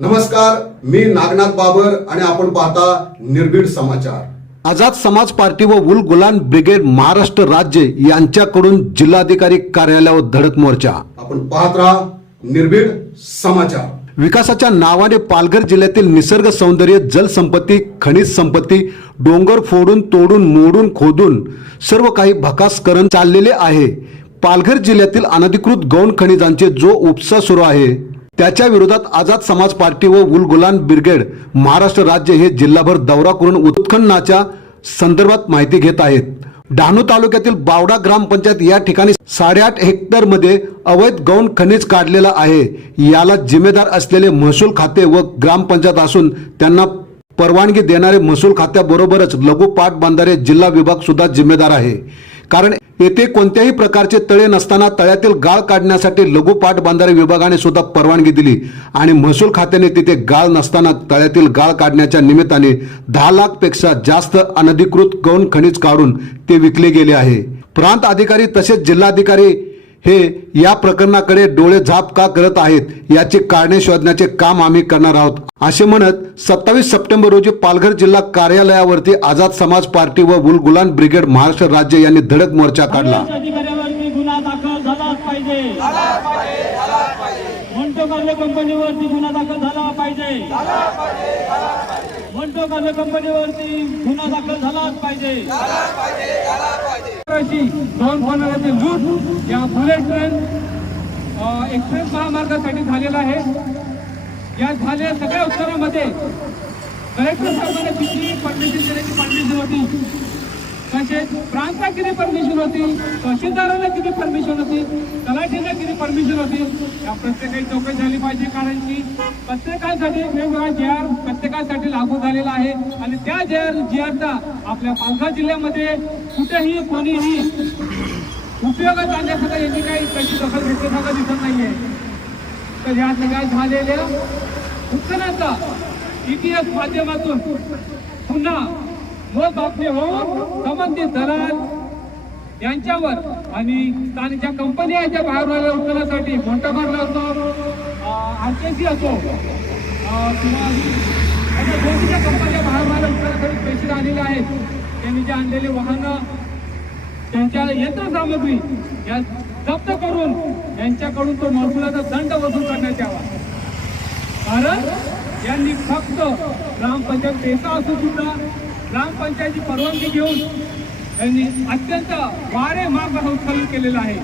नमस्कार मी नागनाथ बाबर आणि आपण पाहता निर्भीड समाचार. आझाद समाज पार्टी व उल गुलान ब्रिगेड महाराष्ट्र राज्य यांच्याकडून जिल्हाधिकारी कार्यालयावर धडक मोर्चा. आपण पाहत राहा निर्भीड समाचार. विकासाच्या नावाने पालघर जिल्ह्यातील निसर्ग सौंदर्य जलसंपत्ती खनिज संपत्ती डोंगर फोडून तोडून मोडून खोदून सर्व काही भकास करण चाललेले आहे. पालघर जिल्ह्यातील अनधिकृत गौण खनिजांचे जो उपसा सुरू आहे त्याच्या विरोधात आझाद समाज पार्टी व उलगुलान ब्रिगेड महाराष्ट्र राज्य हे जिल्हाभर दौरा करून उत्खननाच्या संदर्भात माहिती घेत आहेत. डहाणू तालुक्यातील बावडा ग्रामपंचायत या ठिकाणी साडेआठ हेक्टरमध्ये अवैध गौण खनिज काढलेला आहे. याला जिम्मेदार असलेले महसूल खाते व ग्रामपंचायत असून त्यांना परवानगी देणारे महसूल खात्याबरोबरच लघु पाटबंधारे जिल्हा विभाग सुद्धा जिम्मेदार आहे. कारण येथे कोणत्याही प्रकारचे तळे नसताना तळ्यातील गाळ काढण्यासाठी लघु पाटबंधारे विभागाने सुद्धा परवानगी दिली. आणि महसूल खात्याने तिथे गाळ नसताना तळ्यातील गाळ काढण्याच्या निमित्ताने दहा लाखपेक्षा जास्त अनधिकृत गौण खनिज काढून ते विकले गेले आहे. प्रांत अधिकारी तसेच जिल्हाधिकारी हे या प्रकरणाकडे डोळे झाप का करत आहेत याची कारणे शोधण्याचे काम आम्ही करणार आहोत. असे म्हणत सत्तावीस सप्टेंबर रोजी पालघर जिल्हा कार्यालयावरती आझाद समाज पार्टी व उल गुलान ब्रिगेड महाराष्ट्र राज्य यांनी धडक मोर्चा काढला. कंपनीवरती गुन्हा दाखल झाला पाहिजे. कंपनीवरती गुन्हा दाखल झालाच पाहिजे. दोन होणाऱ्याचे लूट या बुलेट ट्रेन एक्सप्रेस महामार्गासाठी झालेला आहे. या झालेल्या सगळ्या उत्तरामध्ये कलेक्टर साहेबांना किती परमिशन देण्याची परमिशन होती. तसेच प्रांतात किती परमिशन होती तहसीलदाराला किती परमिशन होती तलाठीला किती परमिशन होती या प्रत्येकाची चौकशी झाली पाहिजे. कारण की प्रत्येकासाठी वेगवेगळा जे आर प्रत्येकासाठी लागू झालेला आहे. आणि त्या जे आर जी आरचा आपल्या पालघर जिल्ह्यामध्ये कुठेही कोणीही उपयोगात आणण्यासाठी यांनी काही त्याची दखल घेतल्यासारखं दिसत नाहीये. तर या सगळ्या झालेल्या उत्तराचा इतिहास माध्यमातून पुन्हा हो, मोजबापणी होऊन संबंधित दलाल यांच्यावर आणि स्थानिक ज्या कंपन्या आहेत त्या बाहेर उत्तरासाठी मोठा भरला असो आरकेसी असो किंवा अशा दोन्हीच्या कंपन्या बाहेर आलेल्या उत्तरासाठी पैसे आलेले आहेत. त्यांनी जे आणलेले वाहनं त्यांच्या यंत्रसामग्री या जप्त करून यांच्याकडून तो महसुलाचा दंड वसूल करण्यात यावा. कारण यांनी फक्त ग्रामपंचायत पैसा असू सुद्धा ग्रामपंचायतीची परवानगी घेऊन त्यांनी अत्यंत वारे मार्ग उत्खनन केलेलं आहे.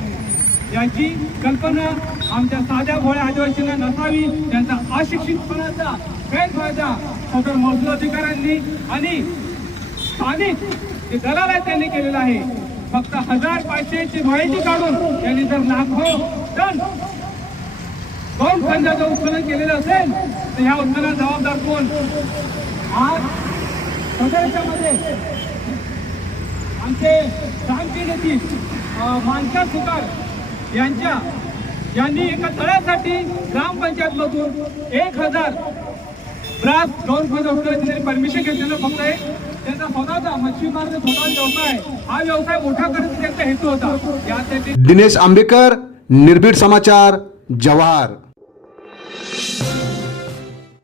याची कल्पना आमच्या साध्या भोळ्या आदिवासींना नसावी त्यांचा अशिक्षितपणाचा गैरफायदा सदर महसूल अधिकाऱ्यांनी आणि स्थानिक जे दलाल आहेत त्यांनी केलेला आहे. फक्त हजार पाचशेची माहिती काढून त्यांनी जर लाखो टन दोन खंडाचं उत्खनन केलेलं असेल तर ह्या उत्खनात जबाबदार कोण? आज सदरच्यामध्ये आमचे सांगते नेती मानसा सुतार यांच्या यांनी एका तळ्यासाठी ग्रामपंचायत मधून एक हजार ब्रास दोन खोज उत्खननाची त्यांनी परमिशन घेतलेलं फक्त एक त्यांचा स्वतःचा मच्छीमारचा स्वतः व्यवसाय हा व्यवसाय मोठा करण्याचा त्यांचा हेतू होता. यासाठी दिनेश आंबेकर निर्भीड समाचार जवाहर.